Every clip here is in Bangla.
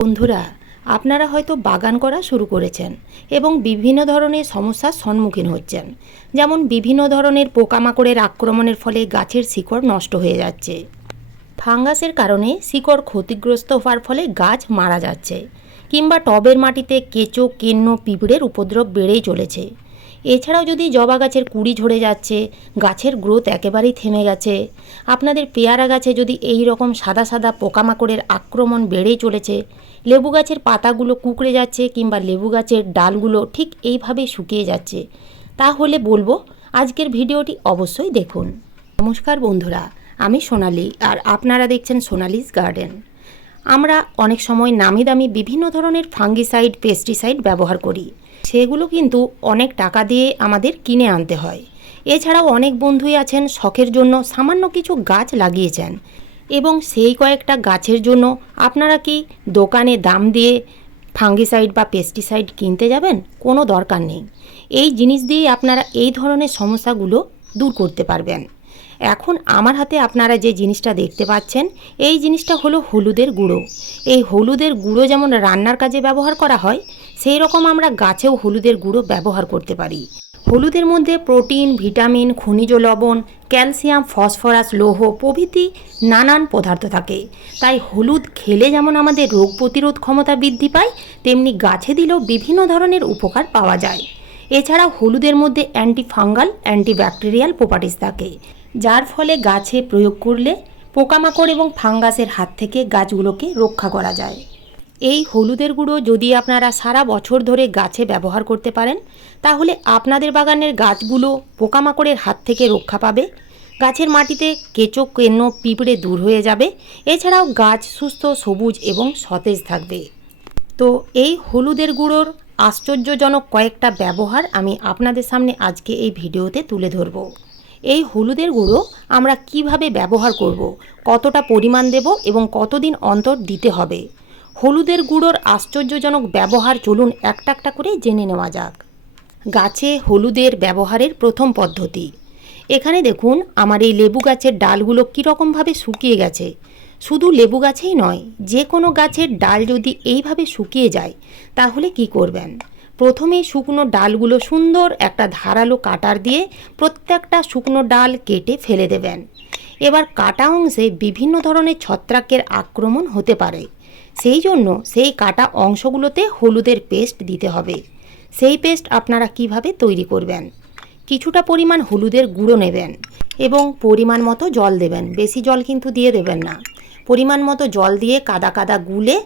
বন্ধুরা, আপনারা হয়তো বাগান করা শুরু করেছেন এবং বিভিন্ন ধরনের সমস্যার সম্মুখীন হচ্ছেন। যেমন বিভিন্ন ধরনের পোকামাকড়ের আক্রমণের ফলে গাছের শিকড় নষ্ট হয়ে যাচ্ছে, ফাঙ্গাসের কারণে শিকড় ক্ষতিগ্রস্ত হওয়ার ফলে গাছ মারা যাচ্ছে, কিংবা টবের মাটিতে কেঁচো কেন্ন পিঁপড়ের উপদ্রব বেড়েই চলেছে। এছাড়াও যদি জবা গাছের কুঁড়ি ঝরে যাচ্ছে, গাছের গ্রোথ একেবারেই থেমে গেছে, আপনাদের পেয়ারা গাছে যদি এই রকম সাদা সাদা পোকামাকড়ের আক্রমণ বেড়েই চলেছে, লেবু গাছের পাতাগুলো কুঁকড়ে যাচ্ছে কিংবা লেবু গাছের ডালগুলো ঠিক এইভাবেই শুকিয়ে যাচ্ছে, তাহলে বলবো আজকের ভিডিওটি অবশ্যই দেখুন। নমস্কার বন্ধুরা, আমি সোনালি আর আপনারা দেখছেন সোনালিস গার্ডেন। আমরা অনেক সময় নামি দামি বিভিন্ন ধরনের ফাঙ্গিসাইড, পেস্টিসাইড ব্যবহার করি, সেগুলো কিন্তু অনেক টাকা দিয়ে আমাদের কিনে আনতে হয়। এছাড়াও অনেক বন্ধুই আছেন শখের জন্য সামান্য কিছু গাছ লাগিয়েছেন এবং সেই কয়েকটা গাছের জন্য আপনারা কি দোকানে দাম দিয়ে ফাঙ্গিসাইড বা পেস্টিসাইড কিনতে যাবেন? কোনো দরকার নেই। এই জিনিস দিয়ে আপনারা এই ধরনের সমস্যাগুলো দূর করতে পারবেন। এখন আমার হাতে আপনারা যে জিনিসটা দেখতে পাচ্ছেন, এই জিনিসটা হলো হলুদের গুঁড়ো। এই হলুদের গুঁড়ো যেমন রান্নার কাজে ব্যবহার করা হয়, সেই রকম আমরা গাছেও হলুদের গুঁড়ো ব্যবহার করতে পারি। হলুদের মধ্যে প্রোটিন, ভিটামিন, খনিজ লবণ, ক্যালসিয়াম, ফসফরাস, লৌহ প্রভৃতি নানান পদার্থ থাকে। তাই হলুদ খেলে যেমন আমাদের রোগ প্রতিরোধ ক্ষমতা বৃদ্ধি পায়, তেমনি গাছে দিলেও বিভিন্ন ধরনের উপকার পাওয়া যায়। এছাড়াও হলুদের মধ্যে অ্যান্টিফাঙ্গাল, অ্যান্টিব্যাকটেরিয়াল প্রপার্টিস থাকে, যার ফলে গাছে প্রয়োগ করলে পোকামাকড় এবং ফাঙ্গাসের হাত থেকে গাছগুলোকে রক্ষা করা যায়। এই হলুদের গুঁড়ো যদি আপনারা সারা বছর ধরে গাছে ব্যবহার করতে পারেন, তাহলে আপনাদের বাগানের গাছগুলো পোকামাকড়ের হাত থেকে রক্ষা পাবে, গাছের মাটিতে কেঁচো কেন্ন পিঁপড়ে দূর হয়ে যাবে, এছাড়াও গাছ সুস্থ, সবুজ এবং সতেজ থাকবে। তো এই হলুদের গুঁড়োর আশ্চর্যজনক কয়েকটা ব্যবহার আমি আপনাদের সামনে আজকে এই ভিডিওতে তুলে ধরব। এই হলুদের গুঁড়ো আমরা কিভাবে ব্যবহার করব, কতটা পরিমাণ দেব এবং কতদিন অন্তর দিতে হবে, হলুদের গুঁড়োর আশ্চর্যজনক ব্যবহার চলুন একটা একটা করে জেনে নেওয়া যাক। গাছে হলুদের ব্যবহারের প্রথম পদ্ধতি। এখানে দেখুন আমার এই লেবু গাছের ডালগুলো কীরকমভাবে শুকিয়ে গেছে। শুধু লেবু গাছেই নয়, যে কোনো গাছের ডাল যদি এইভাবে শুকিয়ে যায় তাহলে কি করবেন? প্রথমেই শুকনো ডালগুলো সুন্দর একটা ধারালো কাটার দিয়ে প্রত্যেকটা শুকনো ডাল কেটে ফেলে দেবেন। এবার কাটা অংশে বিভিন্ন ধরনের ছত্রাকের আক্রমণ হতে পারে, সেই জন্য সেই কাটা অংশগুলোতে হলুদের পেস্ট দিতে হবে। সেই পেস্ট আপনারা কিভাবে তৈরি করবেন? কিছুটা পরিমাণ হলুদের গুঁড়ো নেবেন এবং পরিমাণ মতো জল দেবেন, বেশি জল কিন্তু দিয়ে দেবেন না। পরিমাণ মতো জল দিয়ে কাদা কাদা গুলে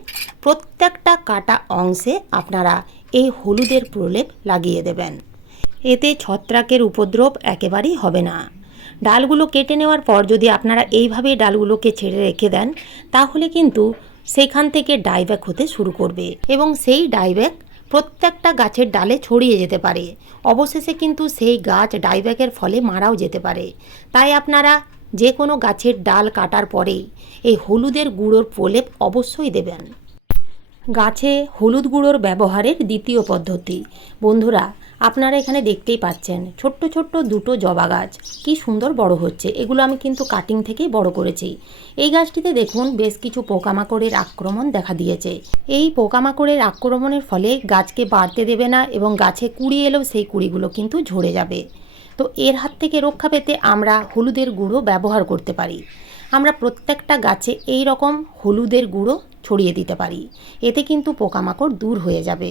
প্রত্যেকটা কাটা অংশে আপনারা এই হলুদের প্রলেপ লাগিয়ে দেবেন। এতে ছত্রাকের উপদ্রব একেবারেই হবে না। ডালগুলো কেটে নেওয়ার পর যদি আপনারা এইভাবে ডালগুলোকে ছেড়ে রেখে দেন, তাহলে কিন্তু সেখান থেকে ডাইব্যাক হতে শুরু করবে এবং সেই ডাইব্যাক প্রত্যেকটা গাছের ডালে ছড়িয়ে যেতে পারে। অবশেষে কিন্তু সেই গাছ ডাইব্যাকের ফলে মারাও যেতে পারে। তাই আপনারা যে কোনো গাছের ডাল কাটার পরেই এই হলুদের গুঁড়োর প্রলেপ অবশ্যই দেবেন। গাছে হলুদ গুঁড়োর ব্যবহারের দ্বিতীয় পদ্ধতি। বন্ধুরা, আপনারা এখানে দেখতেই পাচ্ছেন ছোট্ট ছোট্ট দুটো জবা গাছ কি সুন্দর বড় হচ্ছে। এগুলো আমি কিন্তু কাটিং থেকেই বড় করেছি। এই গাছটিতে দেখুন বেশ কিছু পোকামাকড়ের আক্রমণ দেখা দিয়েছে। এই পোকামাকড়ের আক্রমণের ফলে গাছকে বাড়তে দেবে না এবং গাছে কুঁড়ি এলেও সেই কুঁড়িগুলো কিন্তু ঝরে যাবে। তো এর হাত থেকে রক্ষা পেতে আমরা হলুদের গুঁড়ো ব্যবহার করতে পারি। আমরা প্রত্যেকটা গাছে এই রকম হলুদের গুঁড়ো ছড়িয়ে দিতে পারি, এতে কিন্তু পোকামাকড় দূর হয়ে যাবে।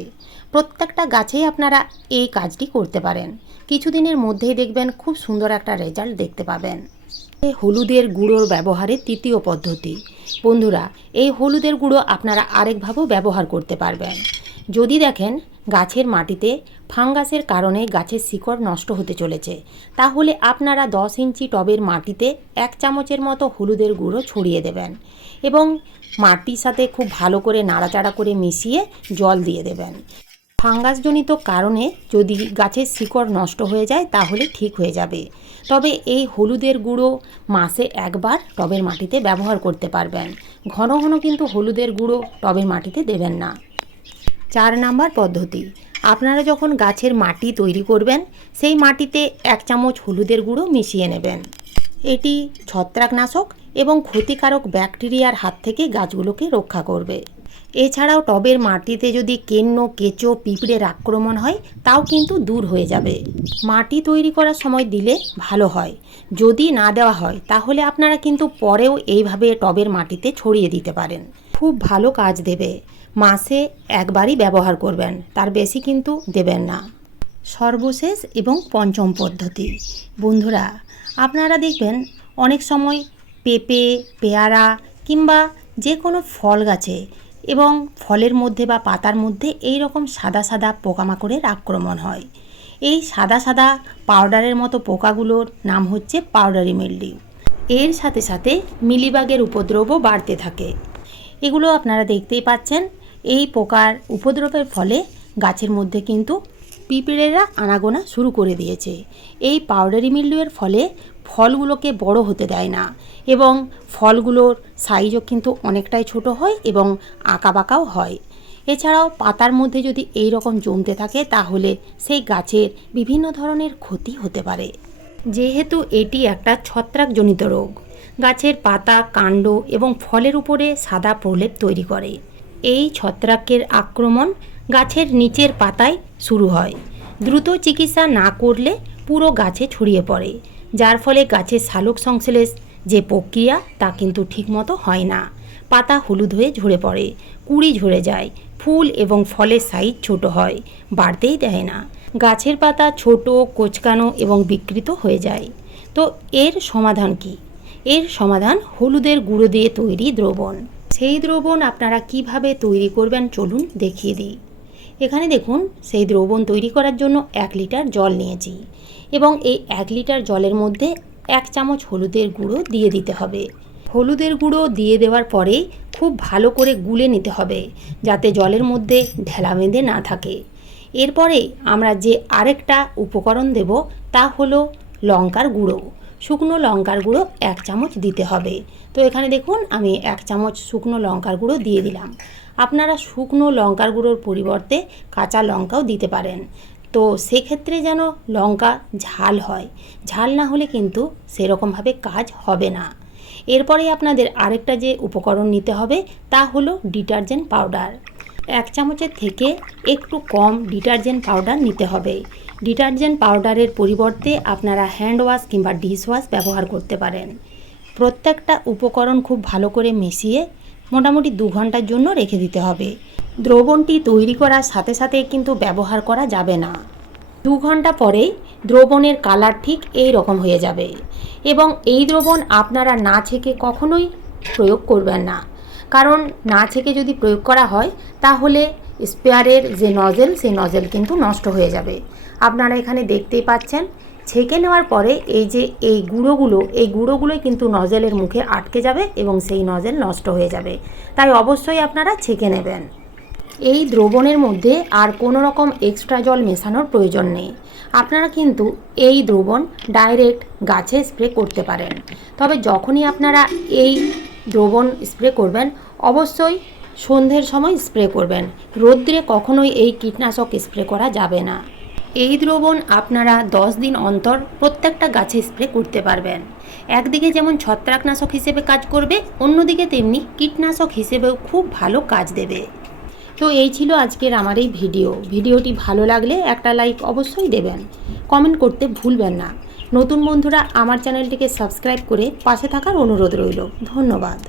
প্রত্যেকটা গাছেই আপনারা এই কাজটি করতে পারেন। কিছুদিনের মধ্যেই দেখবেন খুব সুন্দর একটা রেজাল্ট দেখতে পাবেন। হলুদের গুঁড়োর ব্যবহারের তৃতীয় পদ্ধতি। বন্ধুরা, এই হলুদের গুঁড়ো আপনারা আরেকভাবেও ব্যবহার করতে পারবেন। যদি দেখেন গাছের মাটিতে ফাঙ্গাসের কারণে গাছের শিকড় নষ্ট হতে চলেছে, তাহলে আপনারা 10 ইঞ্চি টবের মাটিতে 1 চামচের মতো হলুদের গুঁড়ো ছড়িয়ে দেবেন এবং মাটির সাথে খুব ভালো করে নাড়াচাড়া করে মিশিয়ে জল দিয়ে দেবেন। ফাঙ্গাসজনিত কারণে যদি গাছের শিকড় নষ্ট হয়ে যায় তাহলে ঠিক হয়ে যাবে। তবে এই হলুদের গুঁড়ো মাসে একবার টবের মাটিতে ব্যবহার করতে পারবেন। ঘন ঘন কিন্তু হলুদের গুঁড়ো টবের মাটিতে দেবেন না। 4 নাম্বার পদ্ধতি। আপনারা যখন গাছের মাটি তৈরি করবেন, সেই মাটিতে 1 চামচ হলুদের গুঁড়ো মিশিয়ে নেবেন। এটি ছত্রাকনাশক এবং ক্ষতিকারক ব্যাকটেরিয়ার হাত থেকে গাছগুলোকে রক্ষা করবে। এছাড়াও টবের মাটিতে যদি কেন্ন, কেঁচো, পিঁপড়ের আক্রমণ হয় তাও কিন্তু দূর হয়ে যাবে। মাটি তৈরি করার সময় দিলে ভালো হয়। যদি না দেওয়া হয় তাহলে আপনারা কিন্তু পরেও এইভাবে টবের মাটিতে ছড়িয়ে দিতে পারেন, খুব ভালো কাজ দেবে। মাসে একবারই ব্যবহার করবেন, তার বেশি কিন্তু দেবেন না। সর্বশেষ এবং পঞ্চম পদ্ধতি। বন্ধুরা, আপনারা দেখবেন অনেক সময় পেঁপে, পেয়ারা কিংবা যে কোনো ফল গাছে এবং ফলের মধ্যে বা পাতার মধ্যে এই রকম সাদা সাদা পোকামাকড়ের আক্রমণ হয়। এই সাদা সাদা পাউডারের মতো পোকাগুলোর নাম হচ্ছে পাউডারি মিলডিউ। এর সাথে সাথে মিলিবাগের উপদ্রবও বাড়তে থাকে। এগুলো আপনারা দেখতেই পাচ্ছেন। এই পোকার উপদ্রবের ফলে গাছের মধ্যে কিন্তু পিঁপড়েরা আনাগোনা শুরু করে দিয়েছে। এই পাউডারি মিলডিউয়ের ফলে ফলগুলোকে বড় হতে দেয় না এবং ফলগুলোর সাইজও কিন্তু অনেকটাই ছোট হয় এবং আঁকাবাঁকাও হয়। এছাড়াও পাতার মধ্যে যদি এই রকম জমতে থাকে তাহলে সেই গাছের বিভিন্ন ধরনের ক্ষতি হতে পারে। যেহেতু এটি একটা ছত্রাকজনিত রোগ, গাছের পাতা, কাণ্ড এবং ফলের উপরে সাদা প্রলেপ তৈরি করে। এই ছত্রাকের আক্রমণ গাছের নিচের পাতায় শুরু হয়। দ্রুত চিকিৎসা না করলে পুরো গাছে ছড়িয়ে পড়ে, যার ফলে গাছের সালোক সংশ্লেষ যে প্রক্রিয়া তা কিন্তু ঠিকমতো হয় না। পাতা হলুদ হয়ে ঝরে পড়ে, কুঁড়ি ঝরে যায়, ফুল এবং ফলের সাইজ ছোট হয়, বাড়তেই দেয় না। গাছের পাতা ছোট, কোঁচকানো এবং বিকৃত হয়ে যায়। তো এর সমাধান কি? এর সমাধান হলুদের গুঁড়ো দিয়ে তৈরি দ্রবণ। সেই দ্রবণ আপনারা কিভাবে তৈরি করবেন চলুন দেখিয়ে দিই। এখানে দেখুন, সেই দ্রবণ তৈরি করার জন্য 1 লিটার জল নিয়েছি এবং এই 1 লিটার জলের মধ্যে 1 চামচ হলুদের গুঁড়ো দিয়ে দিতে হবে। হলুদের গুঁড়ো দিয়ে দেওয়ার পরে খুব ভালো করে গুলে নিতে হবে, যাতে জলের মধ্যে ঢেলা বেঁধে না থাকে। এরপরে আমরা যে আরেকটা উপকরণ দেব তা হলো লঙ্কার গুঁড়ো। শুকনো লঙ্কার গুঁড়ো 1 চামচ দিতে হবে। তো এখানে দেখুন, আমি 1 চামচ শুকনো লঙ্কার গুঁড়ো দিয়ে দিলাম। আপনারা শুকনো লঙ্কার গুঁড়োর পরিবর্তে কাঁচা লঙ্কাও দিতে পারেন। তো সেক্ষেত্রে যেন লঙ্কা ঝাল হয়, ঝাল না হলে কিন্তু সেরকমভাবে কাজ হবে না। এরপরে আপনাদের আরেকটা যে উপকরণ নিতে হবে তা হলো ডিটারজেন্ট পাউডার। 1 চামচের থেকে একটু কম ডিটারজেন্ট পাউডার নিতে হবে। ডিটারজেন্ট পাউডারের পরিবর্তে আপনারা হ্যান্ড ওয়াশ কিংবা ডিশ ওয়াশ ব্যবহার করতে পারেন। প্রত্যেকটা উপকরণ খুব ভালো করে মিশিয়ে মোটামুটি 2 ঘন্টার জন্য রেখে দিতে হবে। দ্রবণটি তৈরি করার সাথে সাথে কিন্তু ব্যবহার করা যাবে না। 2 ঘন্টা পরেই দ্রবণের কালার ঠিক এই রকম হয়ে যাবে এবং এই দ্রবণ আপনারা না ছেঁকে কখনোই প্রয়োগ করবেন না। কারণ না ছেঁকে যদি প্রয়োগ করা হয় তাহলে স্প্রেয়ারের যে নজেল, সেই নজেল কিন্তু নষ্ট হয়ে যাবে। আপনারা এখানে দেখতেই পাচ্ছেন, ছেঁকে নেওয়ার পরে এই যে এই গুঁড়োগুলোই কিন্তু নজেলের মুখে আটকে যাবে এবং সেই নজেল নষ্ট হয়ে যাবে। তাই অবশ্যই আপনারা ছেঁকে নেবেন। এই দ্রবণের মধ্যে আর কোনো রকম এক্সট্রা জল মেশানোর প্রয়োজন নেই। আপনারা কিন্তু এই দ্রবণ ডাইরেক্ট গাছে স্প্রে করতে পারেন। তবে যখনই আপনারা এই দ্রবণ স্প্রে করবেন অবশ্যই সন্ধ্যের সময় স্প্রে করবেন। রৌদ্রে কখনোই এই কীটনাশক স্প্রে করা যাবে না। এই দ্রবণ আপনারা 10 দিন অন্তর প্রত্যেকটা গাছে স্প্রে করতে পারবেন। একদিকে যেমন ছত্রাকনাশক হিসেবে কাজ করবে, অন্যদিকে তেমনি কীটনাশক হিসেবেও খুব ভালো কাজ দেবে। তো এই ছিল আজকের আমার এই ভিডিওটি ভালো লাগলে একটা লাইক অবশ্যই দেবেন, কমেন্ট করতে ভুলবেন না। নতুন বন্ধুরা আমার চ্যানেলটিকে সাবস্ক্রাইব করে পাশে থাকার অনুরোধ রইল। ধন্যবাদ।